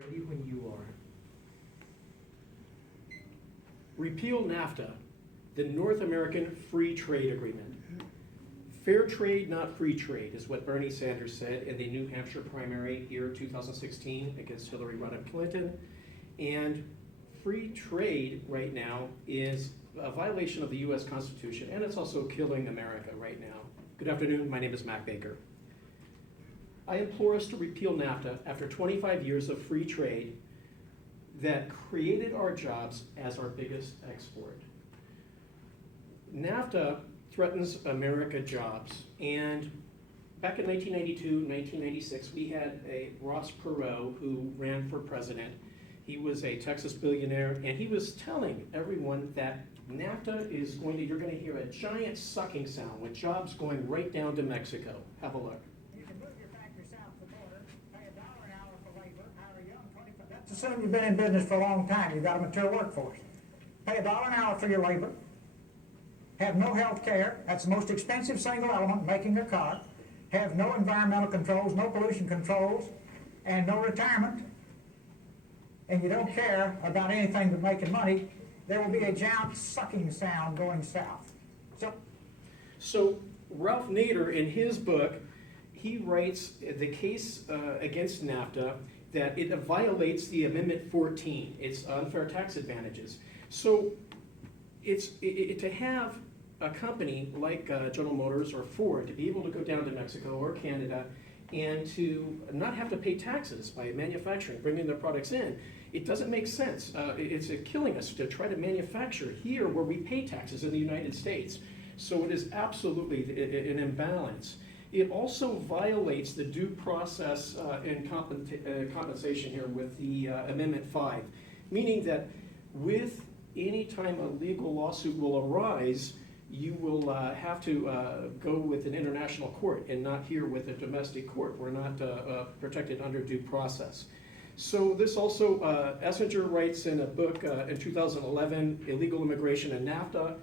Ready when you are. Repeal NAFTA, the North American Free Trade Agreement. Fair trade, not free trade, is what Bernie Sanders said in the New Hampshire primary year 2016 against Hillary Rodham Clinton. And free trade right now is a violation of the US Constitution, and it's also killing America right now. Good afternoon, my name is Mac Baker. I implore us to repeal NAFTA after 25 years of free trade that created our jobs as our biggest export. NAFTA threatens America jobs, and back in 1992, 1996, we had a Ross Perot who ran for president. He was a Texas billionaire, and he was telling everyone that NAFTA is going to, you're going to hear a giant sucking sound with jobs going right down to Mexico. Have a look. You can move your factory south of the border, pay $1 an hour for labor, hire a young 25. Let's assume you've been in business for a long time, you've got a mature workforce. Pay $1 an hour for your labor, have no health care, that's the most expensive single element making a car, have no environmental controls, no pollution controls, and no retirement, and you don't care about anything but making money, there will be a giant sucking sound going south. So Ralph Nader, in his book, he writes the case against NAFTA that it violates the Amendment 14, its unfair tax advantages. So to have a company like General Motors or Ford to be able to go down to Mexico or Canada and to not have to pay taxes by manufacturing, bringing their products in, it doesn't make sense. It's killing us to try to manufacture here where we pay taxes in the United States. So it is absolutely an imbalance. It also violates the due process and compensation here with the Amendment 5, meaning that with any time a legal lawsuit will arise, you will have to go with an international court and not here with a domestic court. We're not protected under due process. So this also, Essinger writes in a book in 2011, Illegal Immigration and NAFTA,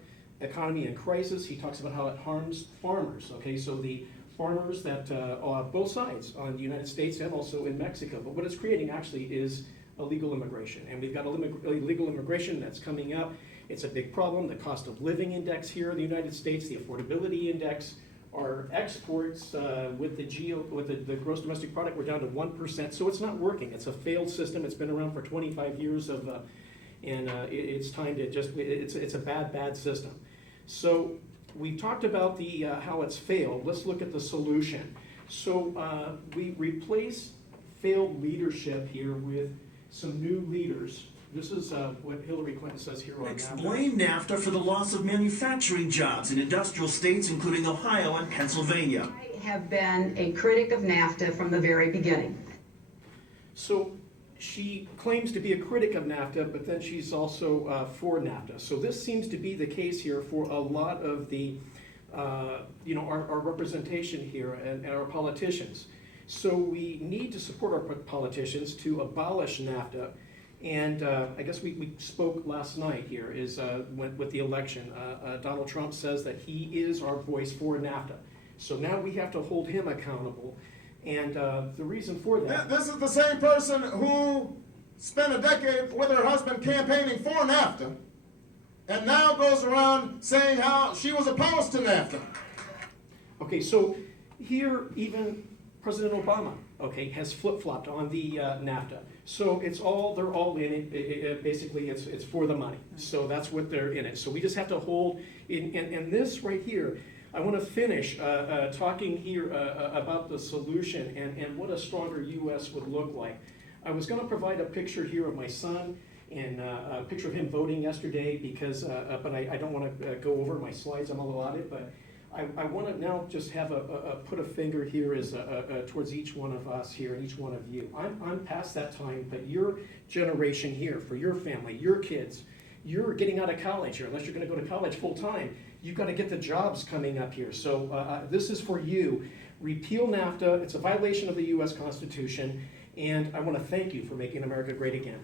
Economy in Crisis. He talks about how it harms farmers, okay? So the farmers that are both sides on the United States and also in Mexico. But what it's creating actually is illegal immigration. And we've got illegal immigration that's coming up. It's a big problem. The cost of living index here in the United States, the affordability index, our exports with the gross domestic product, we're down to 1%. So it's not working. It's a failed system. It's been around for 25 years it's time to just, it's a bad system. So we've talked about the how it's failed. Let's look at the solution. So we replace failed leadership here with some new leaders. This is what Hillary Clinton says here on Explain NAFTA for the loss of manufacturing jobs in industrial states, including Ohio and Pennsylvania. I have been a critic of NAFTA from the very beginning. So she claims to be a critic of NAFTA, but then she's also for NAFTA. So this seems to be the case here for a lot of the, our representation here and our politicians. So we need to support our politicians to abolish NAFTA. And I guess we spoke last night here is with the election. Donald Trump says that he is our voice for NAFTA. So now we have to hold him accountable. And the reason for that... This is the same person who spent a decade with her husband campaigning for NAFTA and now goes around saying how she was opposed to NAFTA. Okay, so here even President Obama, okay, has flip-flopped on the NAFTA. So they're all in it. Basically, it's for the money. So that's what they're in it. So we just have to hold, and this right here, I want to finish talking here about the solution and what a stronger U.S. would look like. I was going to provide a picture here of my son and a picture of him voting yesterday because, but I don't want to go over my slides. I'm a little out of it, but I want to now just have put a finger here as towards each one of us here and each one of you. I'm past that time, but your generation here, for your family, your kids, you're getting out of college here, unless you're going to go to college full time. You've got to get the jobs coming up here. So this is for you. Repeal NAFTA. It's a violation of the U.S. Constitution, and I want to thank you for making America great again.